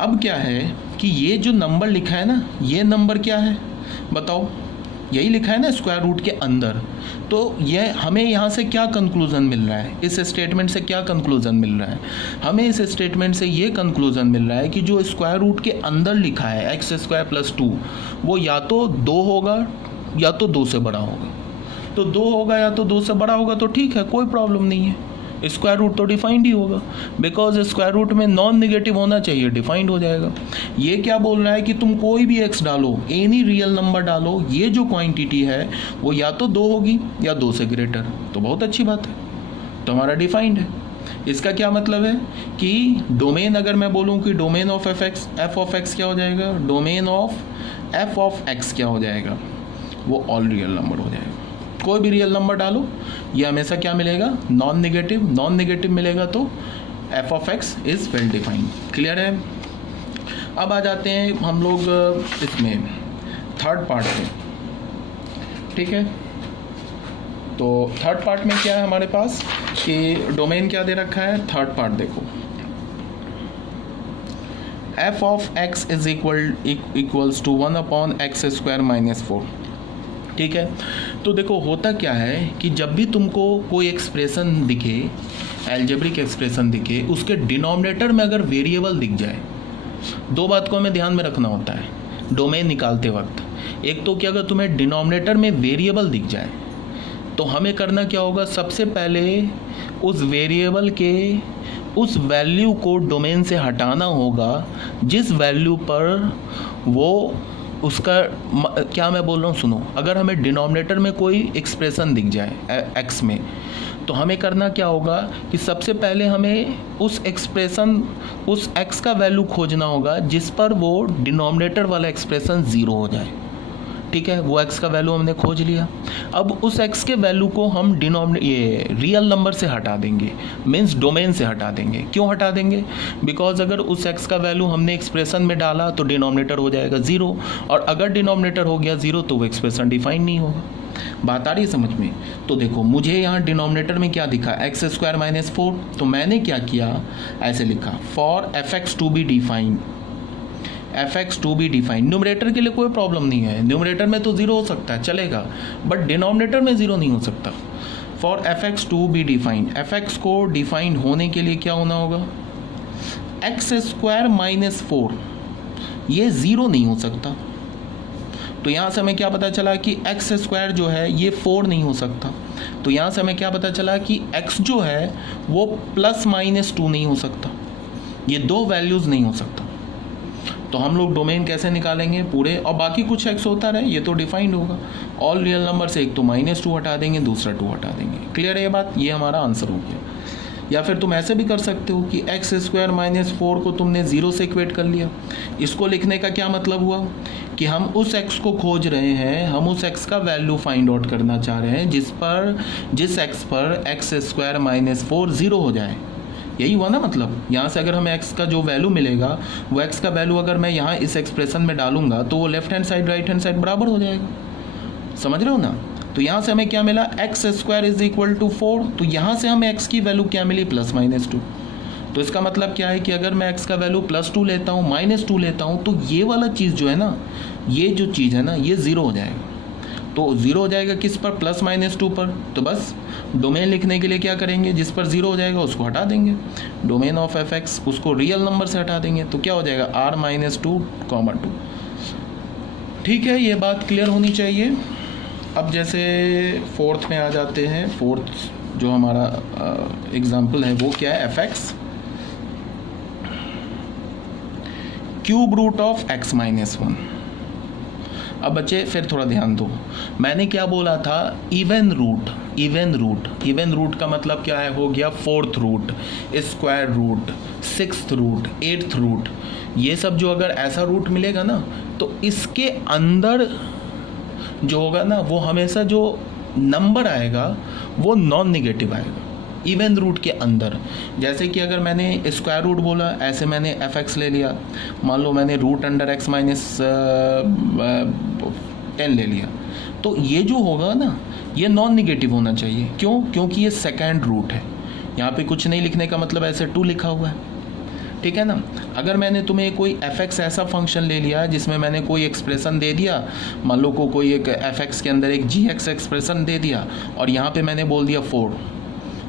अब क्या है कि ये जो नंबर लिखा है ना, ये नंबर क्या है बताओ, यही लिखा है ना स्क्वायर रूट के अंदर। तो ये हमें यहाँ से क्या कंक्लूज़न मिल रहा है, इस स्टेटमेंट से क्या कंक्लूज़न मिल रहा है, हमें इस स्टेटमेंट से ये कंक्लूज़न मिल रहा है कि जो स्क्वायर रूट के अंदर लिखा है एक्स स्क्वायर प्लस 2 वो या तो 2 होगा या तो 2 से बड़ा होगा। तो 2 होगा या तो 2 से बड़ा होगा तो ठीक है, कोई प्रॉब्लम नहीं है, स्क्वायर रूट तो डिफाइंड ही होगा, बिकॉज स्क्वायर रूट में नॉन नेगेटिव होना चाहिए, डिफाइंड हो जाएगा। ये क्या बोल रहा है कि तुम कोई भी एक्स डालो, एनी रियल नंबर डालो, ये जो क्वांटिटी है वो या तो 2 होगी या 2 से ग्रेटर। तो बहुत अच्छी बात है, तो हमारा डिफाइंड है। इसका क्या मतलब है कि डोमेन, अगर मैं बोलूँ कि domain of F of x क्या हो जाएगा, domain of F of x क्या हो जाएगा, वो ऑल रियल नंबर हो जाएगा। कोई भी रियल नंबर डालो, ये हमेशा क्या मिलेगा, नॉन नेगेटिव मिलेगा, तो F of x is well defined. Clear है। अब आ जाते हैं हम लोग इसमें थर्ड पार्ट में, ठीक है। तो थर्ड पार्ट में क्या है हमारे पास कि डोमेन क्या दे रखा है, थर्ड पार्ट देखो, F of X is equals to 1/x² - 4। ठीक है। तो देखो होता क्या है कि जब भी तुमको कोई एक्सप्रेशन दिखे, एल्जेब्रिक एक्सप्रेशन दिखे, उसके डिनोमिनेटर में अगर वेरिएबल दिख जाए, दो बात को हमें ध्यान में रखना होता है डोमेन निकालते वक्त। एक तो कि अगर तुम्हें डिनोमिनेटर में वेरिएबल दिख जाए तो हमें करना क्या होगा, सबसे पहले उस वेरिएबल के उस वैल्यू को डोमेन से हटाना होगा जिस वैल्यू पर वो उसका क्या मैं बोल रहा हूँ सुनो। अगर हमें डिनोमिनेटर में कोई एक्सप्रेशन दिख जाए एक्स में, तो हमें करना क्या होगा कि सबसे पहले हमें उस एक्सप्रेशन, उस एक्स का वैल्यू खोजना होगा जिस पर वो डिनोमिनेटर वाला एक्सप्रेशन 0 हो जाए। ठीक है, वो एक्स का वैल्यू हमने खोज लिया। अब उस एक्स के वैल्यू को हम ये रियल नंबर से हटा देंगे, मीन्स डोमेन से हटा देंगे। क्यों हटा देंगे, बिकॉज अगर उस एक्स का वैल्यू हमने एक्सप्रेशन में डाला तो डिनोमिनेटर हो जाएगा 0, और अगर डिनोमिनेटर हो गया 0 तो वो एक्सप्रेशन डिफाइन नहीं होगा। बात आ रही है समझ में। तो देखो मुझे यहाँ डिनोमिनेटर में क्या दिखा, x² - 4, तो मैंने क्या किया, ऐसे लिखा for fx to be defined, fx to be defined. Numerator के लिए कोई प्रॉब्लम नहीं है, न्यूमरेटर में तो 0 हो सकता है, चलेगा, बट डिनोमिनेटर में 0 नहीं हो सकता। For fx to be defined, fx को डिफाइंड होने के लिए क्या होना होगा, x² - 4, ये 0 नहीं हो सकता। तो यहाँ से हमें क्या पता चला कि x² जो है ये 4 नहीं हो सकता। तो यहाँ से हमें क्या पता चला कि x जो है वो +-2 नहीं हो सकता, ये दो वैल्यूज़ नहीं हो सकता। तो हम लोग डोमेन कैसे निकालेंगे पूरे, और बाकी कुछ एक्स होता रहे, ये तो डिफाइंड होगा। ऑल रियल नंबर से एक तो -2 हटा देंगे, दूसरा 2 हटा देंगे। क्लियर है ये बात, ये हमारा आंसर हो गया। या फिर तुम ऐसे भी कर सकते हो कि x² - 4 को तुमने 0 से इक्वेट कर लिया। इसको लिखने का क्या मतलब हुआ कि हम उस x को खोज रहे हैं, हम उस x का वैल्यू फाइंड आउट करना चाह रहे हैं जिस x पर x² - 4 0 हो जाए। यही हुआ ना मतलब। यहाँ से अगर हमें x का जो वैल्यू मिलेगा, वो x का वैल्यू अगर मैं यहाँ इस एक्सप्रेशन में डालूंगा तो वो left hand side right hand side बराबर हो जाएगा। समझ रहे हो ना। तो यहाँ से हमें क्या मिला, x² = 4, तो यहाँ से हमें x की वैल्यू क्या मिली, +-2। तो इसका मतलब क्या है कि अगर मैं x का वैल्यू +2 लेता हूँ, -2 लेता हूँ, तो ये वाला चीज़ जो है ना, ये जो चीज़ है ना, ये 0 हो जाएगा। तो 0 हो जाएगा किस पर, +-2 पर। तो बस डोमेन लिखने के लिए क्या करेंगे, जिस पर 0 हो जाएगा उसको हटा देंगे, डोमेन ऑफ fx उसको रियल नंबर से हटा देंगे, तो क्या हो जाएगा r - 2, 2। ठीक है, ये बात क्लियर होनी चाहिए। अब जैसे फोर्थ में आ जाते हैं। फोर्थ जो हमारा एग्जाम्पल है वो क्या है, fx cube root of x - 1। अब बच्चे फिर थोड़ा ध्यान दो, मैंने क्या बोला था, इवन रूट का मतलब क्या है, हो गया 4th root, square root, 6th root, 8th root. ये सब जो अगर ऐसा रूट मिलेगा ना, तो इसके अंदर जो होगा ना, वो हमेशा जो नंबर आएगा वो नॉन नेगेटिव आएगा इवन रूट के अंदर। जैसे कि अगर मैंने स्क्वायर रूट बोला, ऐसे मैंने fx ले लिया, मान लो मैंने √x - 10 ले लिया, तो ये जो होगा ना, ये नॉन नेगेटिव होना चाहिए। क्यों, क्योंकि ये सेकेंड रूट है। यहाँ पे कुछ नहीं लिखने का मतलब, ऐसे 2 लिखा हुआ है। ठीक है ना। अगर मैंने तुम्हें कोई fx ऐसा फंक्शन ले लिया जिसमें मैंने कोई एक्सप्रेशन दे दिया, मान लो कोई एक fx के अंदर एक gx एक्सप्रेशन दे दिया और यहाँ पे मैंने बोल दिया 4,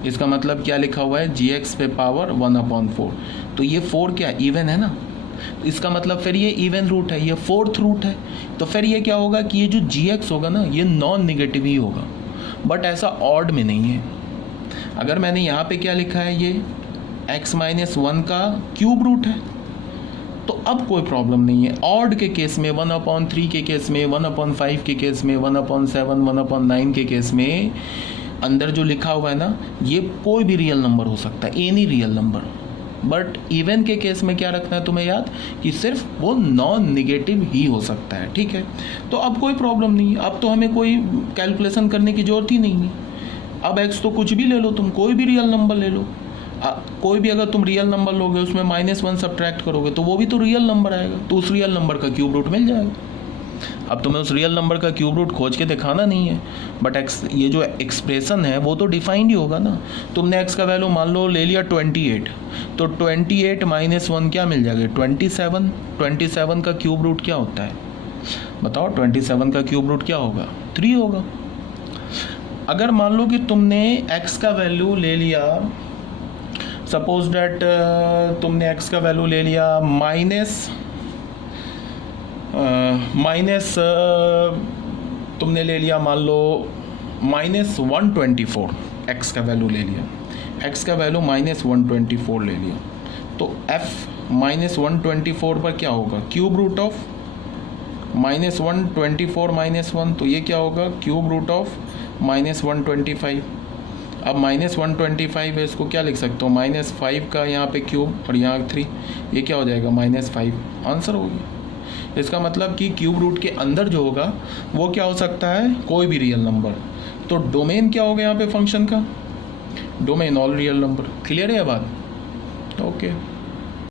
इसका मतलब क्या लिखा हुआ है, gx पे पावर 1/4, तो ये 4 क्या इवन है ना, इसका मतलब फिर ये इवन रूट है, ये 4th रूट है, तो फिर ये क्या होगा कि ये जो gx होगा ना ये नॉन निगेटिव ही होगा, बट ऐसा ऑड में नहीं है। अगर मैंने यहाँ पे क्या लिखा है, ये x-1 का क्यूब रूट है, तो अब कोई प्रॉब्लम नहीं है। ऑड के केस में 1/3 के केस में, 1/5 के केस में, 1/7, 1/9 के केस में अंदर जो लिखा हुआ है ना, ये कोई भी रियल नंबर हो सकता है, any real number. But even के केस में क्या रखना है तुम्हें याद, कि सिर्फ वो नॉन निगेटिव ही हो सकता है, ठीक है। तो अब कोई प्रॉब्लम नहीं है, अब तो हमें कोई कैलकुलेशन करने की ज़रूरत ही नहीं है। अब x तो कुछ भी ले लो तुम, कोई भी रियल नंबर ले लो, कोई भी अगर तुम रियल नंबर लोगे उसमें -1 सब्ट्रैक्ट करोगे तो वो भी तो रियल नंबर आएगा, तो उस रियल नंबर का क्यूब रूट मिल जाएगा। अब तुम्हें उस रियल नंबर का क्यूब रूट खोज के दिखाना नहीं है, बट ये जो एक्सप्रेशन है वो तो डिफाइंड ही होगा ना। तुमने x का वैल्यू मान लो ले लिया 28, तो 28 -1 क्या मिल जाएगा, 27। 27 का क्यूब रूट क्या होता है बताओ, 27 का क्यूब रूट क्या होगा, 3 होगा। अगर मान लो कि तुमने x का वैल्यू ले लिया, सपोज डैट तुमने x का वैल्यू ले लिया तुमने ले लिया मान लो -124, x का वैल्यू ले लिया, x का वैल्यू -124 ले लिया, तो f -124 पर क्या होगा, क्यूब रूट ऑफ -124 -1, तो ये क्या होगा, क्यूब रूट ऑफ -125। अब -125 है, इसको क्या लिख सकते हो, -5 का यहाँ पे क्यूब और यहाँ 3, ये क्या हो जाएगा -5, आंसर हो गया। इसका मतलब कि क्यूब रूट के अंदर जो होगा वो क्या हो सकता है, कोई भी रियल नंबर। तो डोमेन क्या होगा यहाँ पे फंक्शन का, domain all real number. Clear है ये बात, ओके।